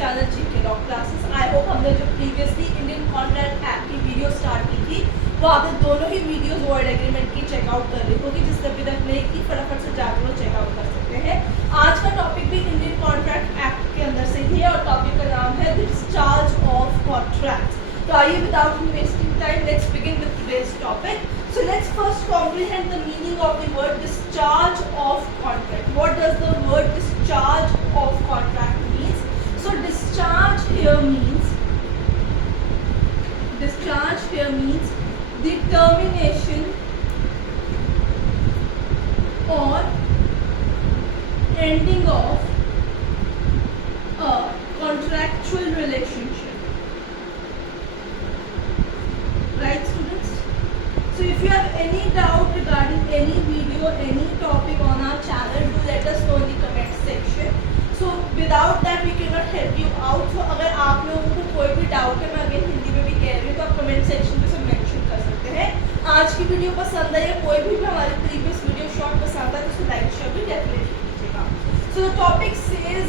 Channel GK law classes. I hope हमने जो previously Indian contract act की video start की थी वो आपने दोनों ही वीडियोस वर्ड एग्रीमेंट की चेकआउट कर ली होगी। जिसने अभी तक नहीं की फटाफट से जाकर वो चेकआउट कर सकते हैं। आज का टॉपिक भी इंडियन कॉन्ट्रैक्ट एक्ट के अंदर से ही है और टॉपिक का नाम है डिस्चार्ज ऑफ कॉन्ट्रैक्ट। तो आइए without wasting time let's begin with today's topic. So let's first comprehend the meaning of the word discharge of contract. What does the word discharge of contract means? So discharge here means the termination or ending of a contractual relationship. Right, students? So if you have any doubt regarding any video, any topic on our channel, do let us know in the comment section. So without that we cannot help you out. So अगर आप लोगों को कोई भी doubt है, मैं again Hindi में भी कह रही हूँ, तो आप कमेंट सेक्शन में से मेंशन कर सकते हैं। आज की वीडियो पसंद है या कोई भी हमारी प्रीवियस वीडियो शॉर्ट पसंद है तो उसको लाइक शेयर भी डेफिनेटली कीजिएगा। So the topic says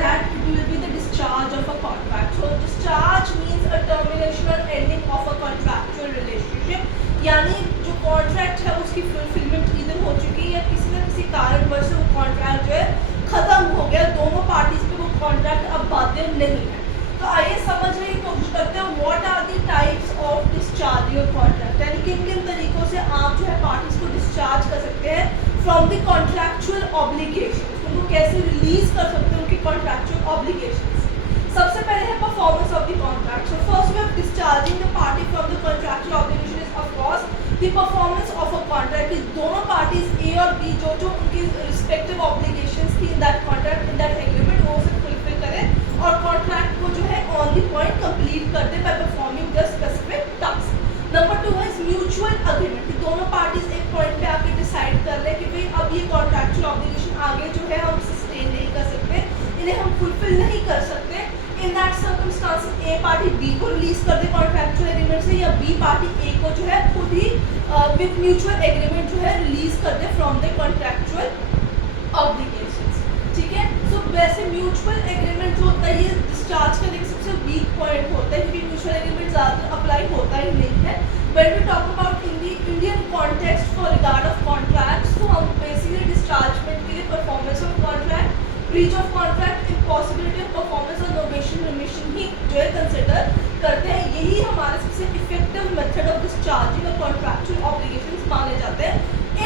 that it will be the discharge of a contract. So discharge means a termination or ending of a contractual relationship. यानी जो कॉन्ट्रैक्ट है उसकी फुलफिलमेंट इधर हो चुकी है या किसी न किसी कारणवश से वो कॉन्ट्रैक्ट जो है खत्म हो गया, दोनों पार्टीज पे वो कॉन्ट्रैक्ट अब बाध्य नहीं है। तो आइए समझने की कोशिश करते हैं what are the types of discharge your contract, यानी किन किन तरीकों से आप जो है पार्टीज को डिस्चार्ज कर सकते हैं फ्रॉम द कॉन्ट्रैक्चुअल ऑब्लिगेशंस, उनको कैसे रिलीज कर सकते हैं उनकी कॉन्ट्रैक्चुअल ऑब्लिगेशंस। सबसे पहले है performance of the contract. So first way of discharging the party from the contractual obligation is of course the performance of a contract. दोनों पार्टीज ए और बी जो उनकी रिस्पेक्टिव ऑब्लिगेशंस थी in that contract in that agreement वो उसे fulfil करें और contract को जो है ऑन द पॉइंट कंप्लीट कर दे by performing the specific task. Number 2 है म्यूचुअल अग्रीमेंट। दोनों पार्टीज एक पॉइंट पे आके डिसाइड कर ले कि भाई अब ये कॉन्ट्रैक्चुअल ऑब्लिगेशन आगे जो है हम सस्टेन नहीं कर सकते, इन्हें हम फुलफिल नहीं कर सकते। In that circumstances A party B को रिलीज कर दे कॉन्ट्रैक्चुअल एग्रीमेंट से या बी पार्टी ए को जो है खुद ही विद म्यूचुअल एग्रीमेंट जो है रिलीज कर they from the contractual obligations. ठीक है, सो वैसे म्यूचुअल एग्रीमेंट जो होता है ये डिस्चार्ज का एक सबसे वीक पॉइंट होता है क्योंकि म्यूचुअल एग्रीमेंट ज़्यादातर अप्लाई होता ही नहीं है। When we talk about in the Indian context for regard of contracts, तो हम बेसिकली डिस्चार्जमेंट के लिए performance of contract, breach of contract, impossibility of performance और नोवेशन रिमिशन ही जो है कंसिडर करते हैं। यही हमारे सबसे effective method of discharging of contractual obligations माने जाते हैं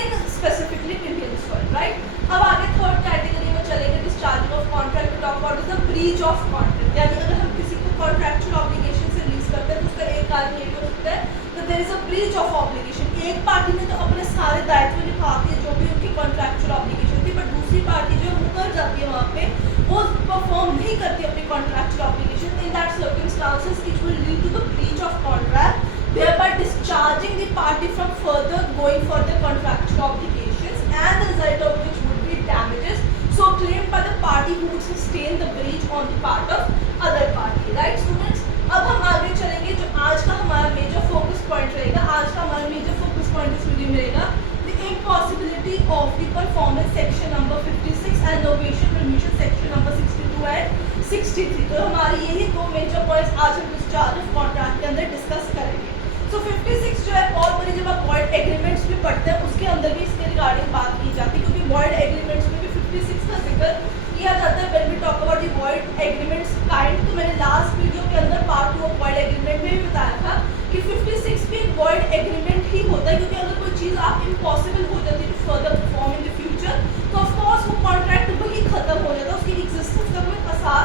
in specifically Indian soil. Right, अब आगे थर्ड कैटेगरी में चलेंगे discharging of contract. Talk about the breach of contract, यानी अगर हम किसी को कॉन्ट्रैक्चुअल ऑब्लिगेशन से रिलीज करते हैं तो उसका एक कारण ये हो सकता है कि there is a breach of obligation. एक पार्टी ने तो अपने सारे दायित्व निभा दिए जो भी उनकी कॉन्ट्रैक्चुअल ऑब्लिगेशन थी, बट दूसरी पार्टी जो मुकर जाती है वहाँ पे वो परफॉर्म नहीं करती अपनी contractual obligation. In that circumstances it will lead to the breach of contract, thereby discharging the party from further going for the contractual obligations and the result of which would be damages so claimed by the party who would sustain the breach on the part of other party. Right students, अब हम आगे चलेंगे। जो आज का हमारा major focus point रहेगा, आज का हमारा मेजर फोकस पॉइंट इस वीडियो में रहेगा the impossibility of the performance section number 56 and novation remission section number 62 and 63। तो हमारे यही दो मेजर पॉइंट्स आज हम डिस्चार्ज ऑफ कॉन्ट्रैक्ट के अंदर डिस्कस करेंगे। तो 56 जो है बहुत बड़ी, जब आप वॉइड एग्रीमेंट्स भी पढ़ते हैं उसके अंदर भी इसके रिगार्डिंग बात की जाती है क्योंकि वॉइड एग्रीमेंट्स में भी 56 का जिक्र किया जाता है when we talk about the void agreements kind. तो मैंने लास्ट वीडियो के अंदर पार्ट 2 ऑफ वॉइड एग्रीमेंट में भी बताया था कि 56 भी एक वॉइड एग्रीमेंट ही होता है क्योंकि अगर कोई चीज़ आप इम्पॉसिबल हो जाती है to further perform in the future तो ऑफकोर्स वो कॉन्ट्रैक्ट वही खत्म हो जाता है, उसकी एग्जिस्टेंस का कोई आसार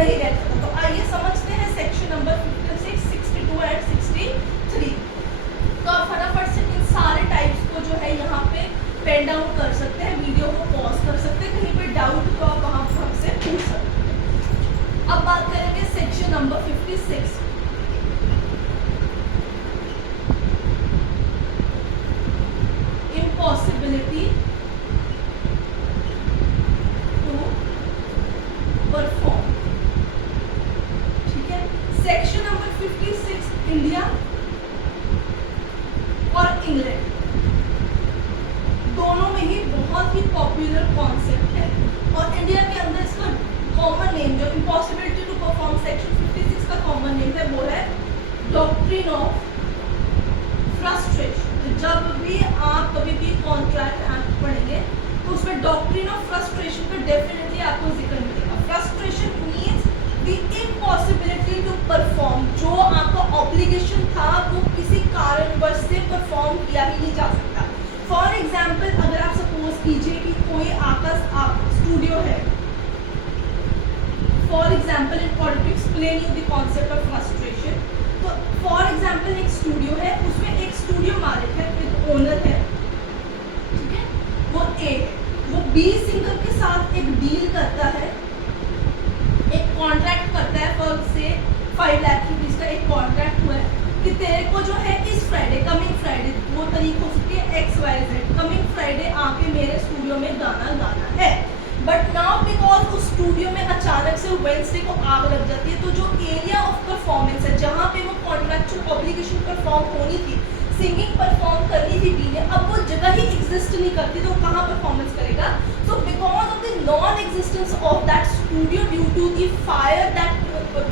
नहीं रहता। तो आइए समझते हैं सेक्शन नंबर 56, 62 एंड 63। तो आप फटाफट से इन सारे टाइप्स को जो है यहाँ पे पेन डाउन कर सकते हैं, वीडियो को पॉज कर सकते हैं, कहीं पे डाउट तो आप वहाँ पर हमसे पूछ सकते हैं। अब बात करेंगे section number 56। Impossibility to perform. ठीक है, सेक्शन नंबर 56 इंडिया और इंग्लैंड दोनों में ही बहुत ही पॉपुलर कॉन्सेप्ट है और इंडिया के अंदर इसका कॉमन नेम जो इम्पॉसिबिलिटी डॉक्ट्रिन ऑफ फ्रस्ट्रेशन का डेफिनेटली आपको जिक्र मिलेगा. Frustration means the impossibility to perform. जो आपका ऑब्लिगेशन था वो किसी कारणवश से परफॉर्म किया ही नहीं जा सकता. फॉर एग्जाम्पल, अगर आप सपोज कीजिए कि कोई आपका स्टूडियो है. For example, in order to explain you the concept of frustration, तो फॉर एग्जाम्पल एक स्टूडियो है, उसमें एक स्टूडियो मालिक है, एक ओनर है, ठीक है, वो ए है. वो बी सिंगर के साथ एक डील करता है, एक कॉन्ट्रैक्ट करता है. फॉर से 5 लाख रुपीज का एक कॉन्ट्रैक्ट हुआ है कि तेरे को जो है इस फ्राइडे, कमिंग फ्राइडे, वो तारीख हो सकती है XYZ, कमिंग फ्राइडे आके मेरे स्टूडियो में गाना गाना है. बट नाउ बिकॉज उस स्टूडियो में अचानक से वेडनेसडे को आग लग जाती है, तो जो एरिया ऑफ परफॉर्मेंस है जहाँ पे वो कॉन्ट्रैक्चुअल ऑब्लिगेशन परफॉर्म होनी थी, सिंगिंग परफॉर्म करनी थी बी ने, अब वो जगह ही एग्जिस्ट नहीं करती, तो कहाँ परफॉर्मेंस करेगा. So because of the non existence of that studio due to the fire that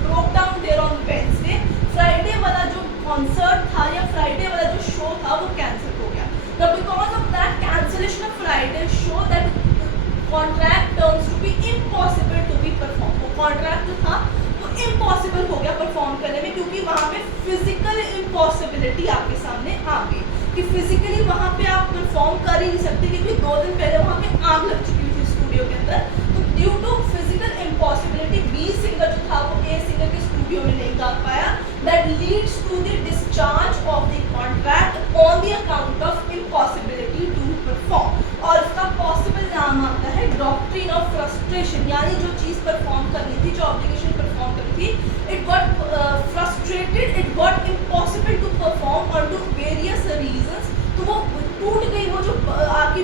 broke down there on Wednesday, Friday वाला जो कॉन्सर्ट था या फ्राइडे वाला जो शो था वो कैंसिल हो गया. Now because of that cancellation of Friday show, that contract terms to be impossible to be perform. वो कॉन्ट्रैक्ट जो था वो इम्पॉसिबल हो गया परफॉर्म करने में, क्योंकि वहाँ पे फिजिकल इम्पॉसिबिलिटी आपके सामने आ गई कि फिजिकली वहाँ पे आप परफॉर्म कर ही नहीं सकते, क्योंकि 2 दिन पहले वहाँ पे आग लग चुकी थी स्टूडियो के अंदर. तो due to physical impossibility be singer जो था वो ए सिंगर के स्टूडियो में नहीं गा पाया. That leads to the discharge of the contract on the account of impossibility to perform. और उसका पॉसिबल नाम आता है डॉक्ट्रिन ऑफ फ्रस्ट्रेशन. यानी जो चीज़ परफॉर्म करनी थी, जो ऑब्लिगेशन परफॉर्म करनी थी, it got frustrated, it got impossible to perform और टू वेरियस रीजंस. तो वो टूट गई, वो जो आपकी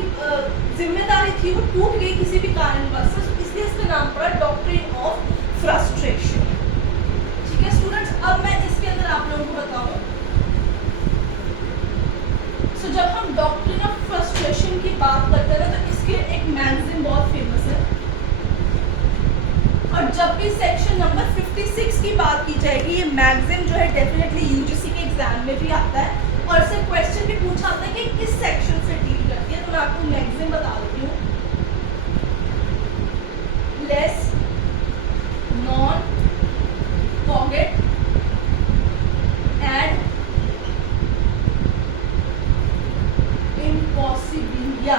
जिम्मेदारी थी वो टूट गई किसी भी कारणवश से, इसलिए इसका नाम पड़ा डॉक्ट्रिन ऑफ फ्रस्ट्रेशन. ठीक है स्टूडेंट्स, अब मैं इसके अंदर आप लोगों को बताऊं. सो जब हम डॉक्ट्रिन ऑफ फ्रस्ट्रेशन की बात करते हैं तो इसके एक मैगजीन बहुत फेमस है, और जब भी सेक्शन नंबर 56 की बात की जाएगी, ये मैगजीन जो है डेफिनेटली यूजीसी के एग्जाम में भी आता है, और इससे क्वेश्चन भी पूछा आता है कि किस सेक्शन से डील करती है. तो मैं आपको मैगजीन बता देती हूँ. लेस नॉन फॉरगेट एड इम्पॉसिबिलिया.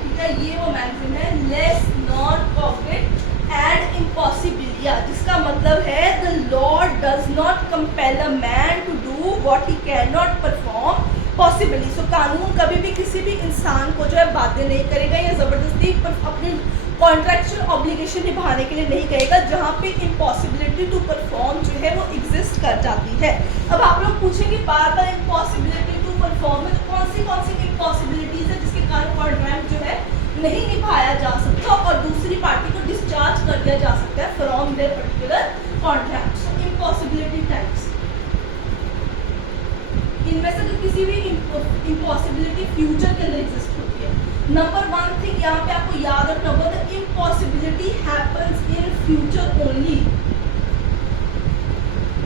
ठीक है, ये वो मैगजीन है, लेस नॉन फॉरगेट एड इम्पॉसिबिलिया, जिसका मतलब है the lord does not compel a man to do what he can not perform possibly. So कानून कभी भी किसी भी इंसान को जो है बाध्य नहीं करेगा या ज़बरदस्ती अपनी कॉन्ट्रैक्चुअल ऑब्लिगेशन निभाने के लिए नहीं कहेगा, जहाँ पे इम्पॉसिबिलिटी टू परफॉर्म जो है वो एग्जिस्ट कर जाती है. अब आप लोग पूछेंगे बार बार इम्पॉसिबिलिटी टू परफॉर्म में तो कौन सी इम्पॉसिबिलिटीज है जिसके कारण कॉन्ट्रैक्ट जो है नहीं निभाया जा सकता और दूसरी पार्टी को डिस्चार्ज कर दिया जा सकता है from there particular contract. So impossibility types, इनमें से जो किसी भी इम्पॉसिबिलिटी फ्यूचर के अंदर एग्जिस्ट होती है. नंबर 1 थिंग यहाँ पे आपको याद रखना होगा, the impossibility happens in future only.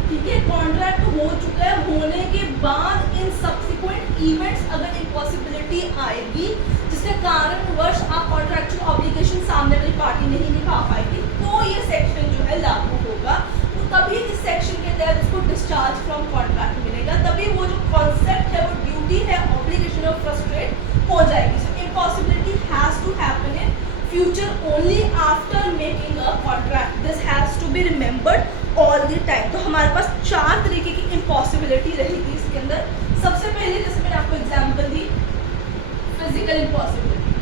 ठीक है, कॉन्ट्रैक्ट हो चुका है, होने के बाद इन सब्सिक्वेंट इवेंट्स अगर इम्पॉसिबिलिटी आएगी जिसके कारणवश आप कॉन्ट्रैक्चुअल ऑब्लिगेशन सामने वाली पार्टी नहीं निभा पाएगी, तो ये सेक्शन जो है लागू होगा. तो तभी इस सेक्शन के तहत उसको डिस्चार्ज फ्रॉम कॉन्ट्रैक्ट मिलेगा, तभी वो जो कॉन्सेप्ट है, वो ड्यूटी है, ऑब्लिगेशन ऑफ फ्रस्ट्रेट हो जाएगी. So impossibility has to happen in future only after making a contract. This has to be remembered all the time. तो हमारे पास 4 तरीके की इम्पॉसिबिलिटी रहेगी इसके अंदर. सबसे पहले जैसे मैंने आपको एग्जांपल दी, फिजिकल इम्पॉसिबिलिटी,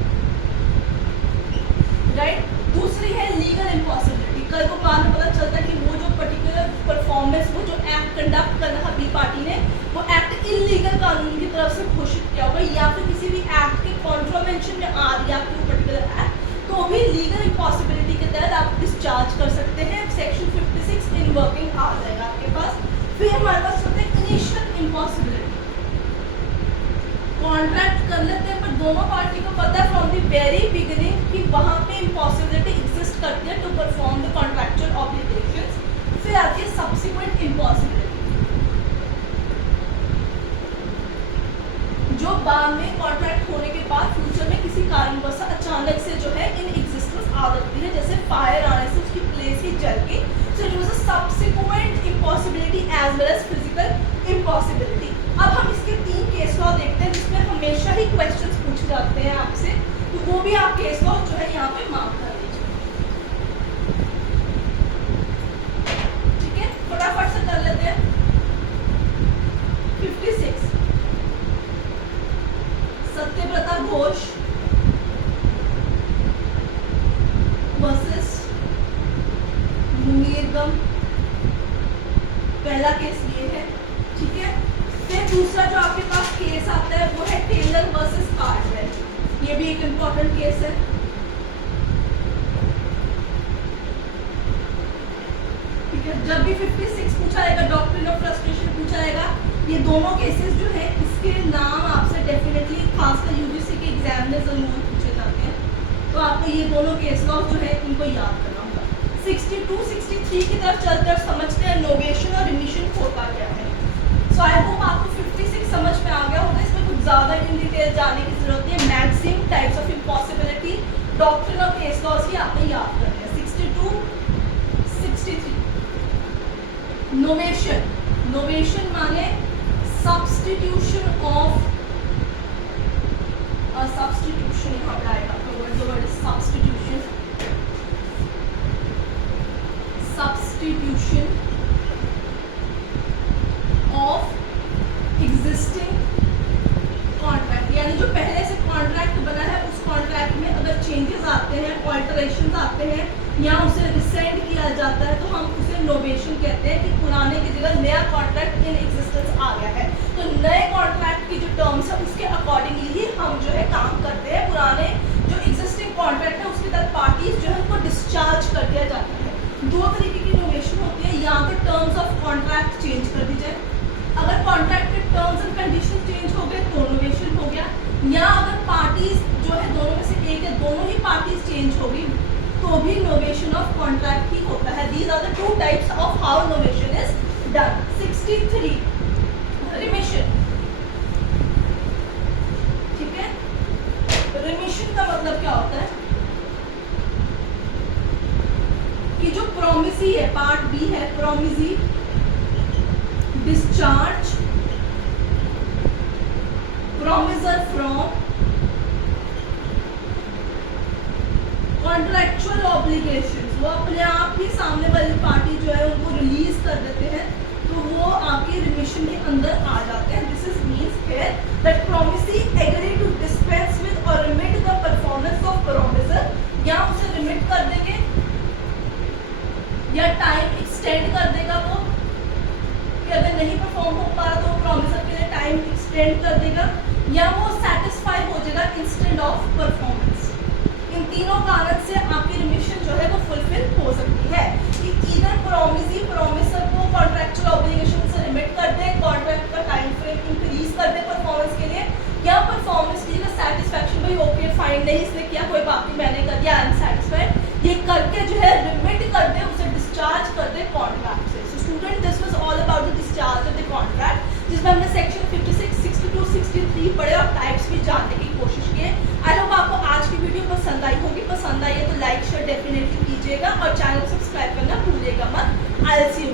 राइट. दूसरी है लीगल इम्पॉसिबिलिटी. कल को बाद में पता चलता है कि वो जो पर्टिकुलर परफॉर्मेंस, वो जो एक्ट कंडक्ट करना था बी पार्टी ने, वो एक्ट इलीगल कानून की तरफ से घोषित किया होगा, या फिर किसी भी एक्ट के कॉन्ट्रावेंशन में आ रही है आपकी वो पर्टिकुलर एक्ट, तो भी लीगल इम्पॉसिबिलिटी के तहत आप डिस्चार्ज कर सकते हैं. सेक्शन 56 इन वर्किंग आ जाएगा आपके पास. फिर हमारे पास होता है इनिशियल इम्पॉसिबिलिटी. कॉन्ट्रैक्ट कर लेते हैं पर दोनों पार्टी को पता है फ्रॉम द वेरी बिगिनिंग कि वहाँ पे इम्पॉसिबिलिटी एग्जिस्ट करती है to perform the contractual obligations. फिर आती है सब्सिक्वेंट इम्पॉसिबिलिटी, जो बाद में कॉन्ट्रैक्ट होने के बाद फ्यूचर में किसी कारणवश अचानक से जो है इन एग्जिस्टेंस आ सकती है, जैसे फायर आने से उसकी प्लेस ही जल गई। So it was a subsequent impossibility as well as physical impossibility. अब हम इसके 3 केस लॉ देखते हैं जिसमें हमेशा ही क्वेश्चंस पूछे जाते हैं आपसे, तो वो भी आप केस लॉ जो है यहाँ पे मार्क कर लीजिए। ठीक है, फटाफट से कर लेते हैं। 56 सत्यव्रता घोष वर्सेस मुनीरगम, पहला केस ये है। ठीक है, फिर दूसरा जो आपके पास केस आता है वो है टेलर वर्सेस कार्डवेल, ये भी एक इम्पॉर्टेंट केस है। ठीक है, जब भी 56 पूछा जाएगा, डॉक्ट्रिन ऑफ फ्रस्ट्रेशन पूछा जाएगा, ये दोनों केसेस जो है इसके नाम आपसे डेफिनेटली खासकर यूजीसी के एग्जाम में जरूर पूछे जाते हैं, तो आपको ये दोनों केस लॉ जो है इनको याद करना होगा। 62, 63 की तरफ चलकर समझते हैं नोवेशन और रिमिशन होता क्या है। सो आई होप आपको 56 समझ में आ गया होगा, इसमें कुछ ज़्यादा इन डिटेल जाने की जरूरत नहीं है। Maximum types of impossibility, doctrine और केस लॉज ही आपने याद करने हैं। 62, 63 नोवेशन, नोवेशन माने सब्स्टिट्यूशन ऑफ, सब्स्टिट्यूशन यहाँ पे आएगा, the word is substitution, substitution of existing contract, यानी जो पहले से कॉन्ट्रैक्ट बना है उस कॉन्ट्रैक्ट में अगर चेंजेस आते हैं, ऑल्टरेशन आते हैं या उसे रिसेंड किया जाता है तो हम उसे नोवेशन कहते हैं कि पुराने की जगह नया कॉन्ट्रैक्ट इन एग्जिस्टेंस आ गया है। तो नए कॉन्ट्रैक्ट की जो टर्म्स है उसके अकॉर्डिंगली ही हम जो है काम करते हैं। पुराने जो एग्जिस्टिंग कॉन्ट्रैक्ट है उसके तहत पार्टीज जो है उनको डिस्चार्ज कर दिया जाता है। 2 तरीके की नोवेशन होती है, या तो टर्म्स ऑफ कॉन्ट्रैक्ट चेंज कर दी जाए, अगर कॉन्ट्रैक्ट के टर्म्स एंड कंडीशन चेंज हो गए तो नोवेशन हो गया, या अगर पार्टीज जो है दोनों में से एक है, दोनों ही पार्टीज चेंज हो गई तो भी नोवेशन ऑफ कॉन्ट्रैक्ट ही होता है। These are the 2 types of how novation is done. 63 remission. ठीक है, रिमिशन का मतलब क्या होता है कि जो प्रोमिसी है, पार्ट बी है, promisee discharge promisor from contractual obligations, वो अपने आप ही सामने वाली पार्टी जो है उनको रिलीज कर देते हैं, तो वो आपके रिमिशन के अंदर आ जाते हैं। This is means here that promisee agree to dispense with और remit the performance of promisor, या उसे रिमिट कर देंगे या टाइम एक्सटेंड कर देगा वो, कि अगर नहीं परफॉर्म हो पा रहा तो प्रोमिसर के लिए टाइम एक्सटेंड कर देगा, या वो सेटिस्फाई हो जाएगा इंस्टेंट ऑफ परफॉर्मेंस। इन तीनों कारण से आपकी रिमिशन जो है वो फुलफिल हो सकती है कि इधर प्रोमिसी प्रोमिसर को कॉन्ट्रैक्चुअल ऑब्लिगेशन से रिमिट कर दे, कॉन्ट्रैक्ट का टाइम फ्रेम इंक्रीज कर दे परफॉर्मेंस के लिए, या परफॉर्मेंस की जगह सेटिस्फैक्शन, भाई ओके फाइन नहीं इसने किया कोई बात नहीं मैंने कर दिया, आई एम सेटिस्फाइड, ये करके जो है रिमिट कर दे, उसे डिस्चार्ज कर दे कॉन्ट्रैक्ट से। So student this was all about the discharge of the contract, जिसमें हमने सेक्शन 56, 62, 63 पढ़े और टाइप्स भी जानने की कोशिश की। आई होप आपको आज की वीडियो पसंद आई होगी, पसंद आई है तो लाइक शेयर डेफिनेटली कीजिएगा और चैनल सब्सक्राइब करना भूलिएगा मत। I will see you